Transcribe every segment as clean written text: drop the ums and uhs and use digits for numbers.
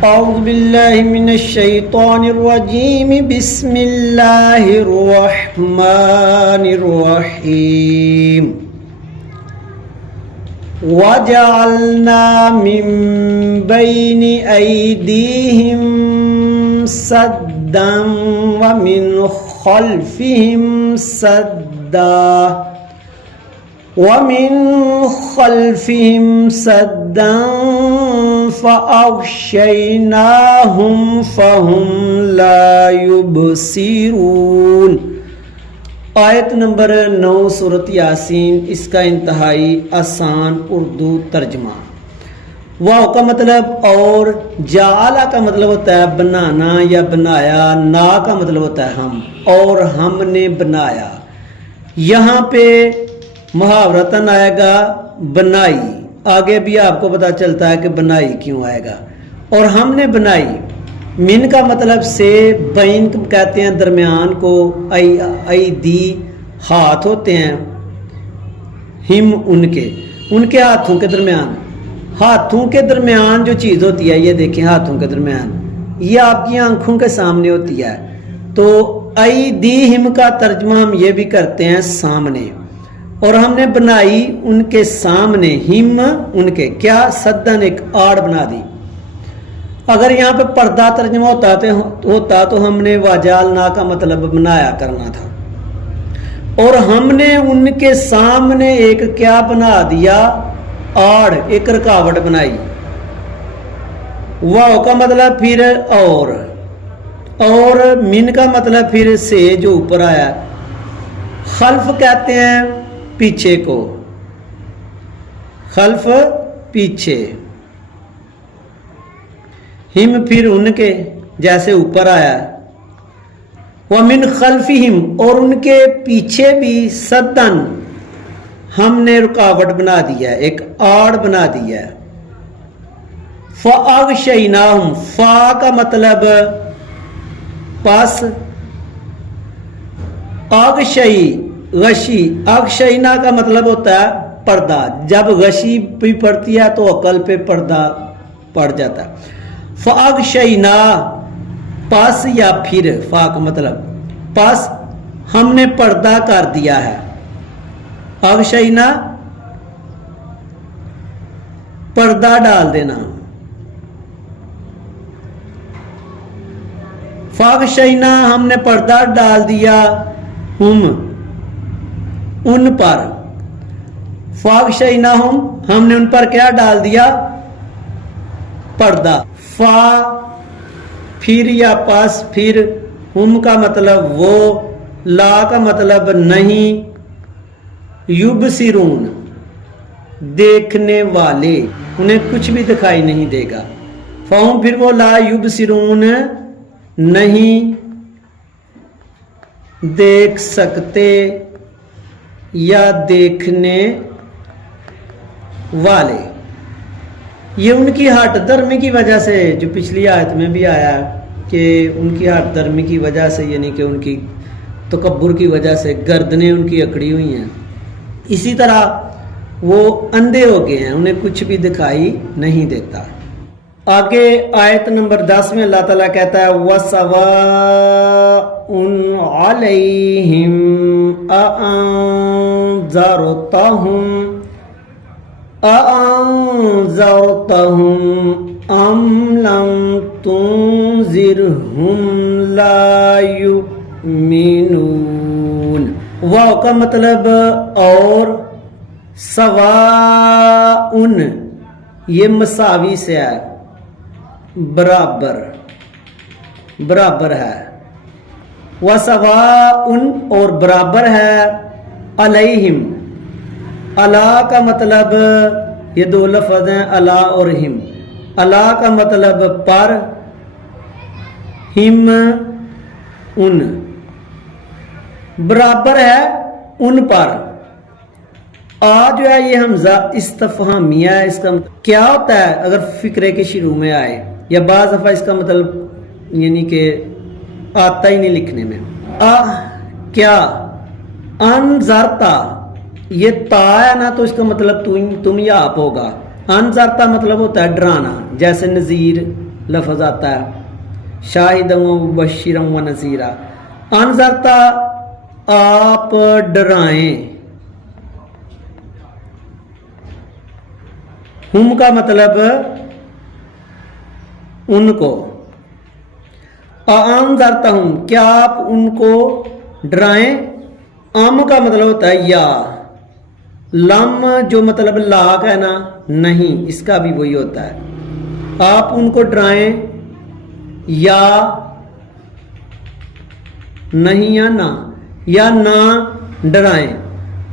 أعوذ بالله من الشيطان الرجيم بسم الله الرحمن الرحيم وجعلنا من بين أيديهم سدا ومن خلفهم سدا فأغشيناهم فهم لا يبصرون۔ آیت نمبر 9 سورۃ یاسین، اس کا انتہائی آسان اردو ترجمہ۔ واو کا مطلب اور، جعلا کا مطلب ہوتا ہے بنانا یا بنایا، نا کا مطلب ہوتا ہے ہم، اور ہم نے بنایا۔ یہاں پہ محاورتاً آئے گا بنائی، آگے بھی آپ کو پتا چلتا ہے کہ بنائی کیوں آئے گا۔ اور ہم نے بنائی، من کا مطلب سے، بین کہتے ہیں درمیان کو، ایدی ہاتھ ہوتے ہیں، ہم ان کے ہاتھوں کے درمیان، ہاتھوں کے درمیان جو چیز ہوتی ہے، یہ دیکھیں ہاتھوں کے درمیان، یہ آپ کی آنکھوں کے سامنے ہوتی ہے۔ تو ایدیہم کا ترجمہ ہم یہ بھی کرتے ہیں سامنے، اور ہم نے بنائی ان کے سامنے، ہم ان کے، کیا سدن، ایک آڑ بنا دی۔ اگر یہاں پہ پردہ ترجمہ ہوتا تو ہم نے وجعلنا کا مطلب بنایا کرنا تھا، اور ہم نے ان کے سامنے ایک کیا بنا دیا، آڑ، ایک رکاوٹ بنائی۔ واو کا مطلب پھر اور من کا مطلب پھر سے جو اوپر آیا۔ خلف کہتے ہیں پیچھے کو، خلف پیچھے، ہم پھر ان کے، جیسے اوپر آیا۔ وَمِنْ خَلْفِهِمْ، اور ان کے پیچھے بھی، سدن، ہم نے رکاوٹ بنا دیا، ایک آڑ بنا دیا۔ فَأَغْشَيْنَاهُمْ، فا کا مطلب پس، اغشی، غشی، اغشینا کا مطلب ہوتا ہے پردہ، جب غشی بھی پڑتی ہے تو عقل پہ پردہ پڑ جاتا ہے۔ فاغشینا، پس یا پھر، فا کا مطلب پس، ہم نے پردہ کر دیا ہے۔ اغشینا، پردہ ڈال دینا۔ فاغشینا، ہم نے پردہ ڈال دیا، ہم ان پر، فاغشیناہم، ہم نے ان پر کیا ڈال دیا، پردہ۔ فا پھر یا پس، پھر، ہم کا مطلب وہ، لا کا مطلب نہیں، یبصرون، دیکھنے والے، انہیں کچھ بھی دکھائی نہیں دے گا۔ فہم پھر وہ، لا یبصرون، نہیں دیکھ سکتے یا دیکھنے والے۔ یہ ان کی ہٹ درمی کی وجہ سے، جو پچھلی آیت میں بھی آیا کہ ان کی ہٹ درمی کی وجہ سے، یعنی کہ ان کی تکبر کی وجہ سے گردنیں ان کی اکڑی ہوئی ہیں، اسی طرح وہ اندھے ہو گئے ہیں، انہیں کچھ بھی دکھائی نہیں دیتا۔ آگے آیت نمبر 10 میں اللہ تعالیٰ کہتا ہے وَسَوَاءٌ عَلَيْهِمْ أَأَنذَرْتَهُمْ أَمْ لَمْ تُنذِرْهُمْ لَا يُؤْمِنُونَ۔ واو کا مطلب اور، سواء، یہ مساوی سے ہے، برابر ہے۔ وَسَوَاءٌ، اور برابر ہے، علیہم، علا کا مطلب، یہ دو لفظ ہیں، علا اور ہم۔ علا کا مطلب پر، ہم ان، برابر ہے ان پر۔ آ جو ہے یہ حمزہ استفہامیہ ہے، اس کا کیا ہوتا ہے اگر فقرے کے شروع میں آئے، یا بعض دفعہ اس کا مطلب یعنی کہ آتا ہی نہیں لکھنے میں۔ کیا، انذرتا، یہ تا ہے نا تو اس کا مطلب تم یا آپ ہوگا۔ انذرتا مطلب ہوتا ہے ڈرانا، جیسے نذیر لفظ آتا ہے شاہدا و مبشرا و نذیرا. انذرتا آپ ڈرائیں. ہم کا مطلب ان کو. انذرتہم کیا آپ ان کو ڈرائیں. ام کا مطلب ہوتا ہے یا. لم جو مطلب لا کا ہے نا نہیں اس کا بھی وہی ہوتا ہے. آپ ان کو ڈرائیں یا نہیں یا نہ ڈرائیں.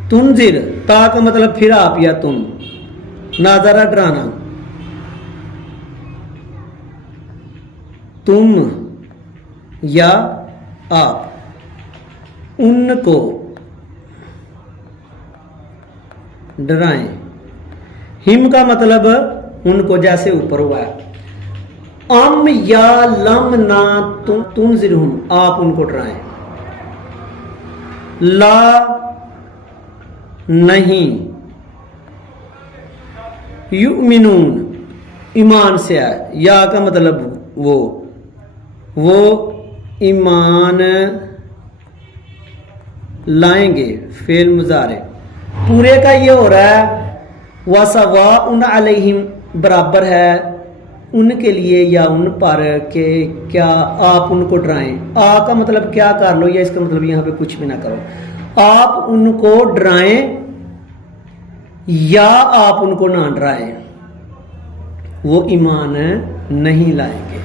تنذر تا کا مطلب پھر آپ یا تم. ناظرہ ڈرانا. تم یا آپ. ان کو ڈرائیں. ہم کا مطلب ان کو جیسے اوپر ہوا ہے. ام یا لم نہ تنذرہم آپ ان کو ڈرائیں. لا نہیں. یؤمنون ایمان سے ہے. یا کا مطلب وہ ایمان لائیں گے. فعل مضارع پورے کا یہ ہو رہا ہے وَسَوَاءٌ عَلَيْهِمْ برابر ہے ان کے لیے یا ان پر کہ کیا آپ ان کو ڈرائیں. آ کا مطلب کیا کر لو یا اس کا مطلب یہاں پہ کچھ بھی نہ کرو. آپ ان کو ڈرائیں یا آپ ان کو نہ ڈرائیں وہ ایمان نہیں لائیں گے.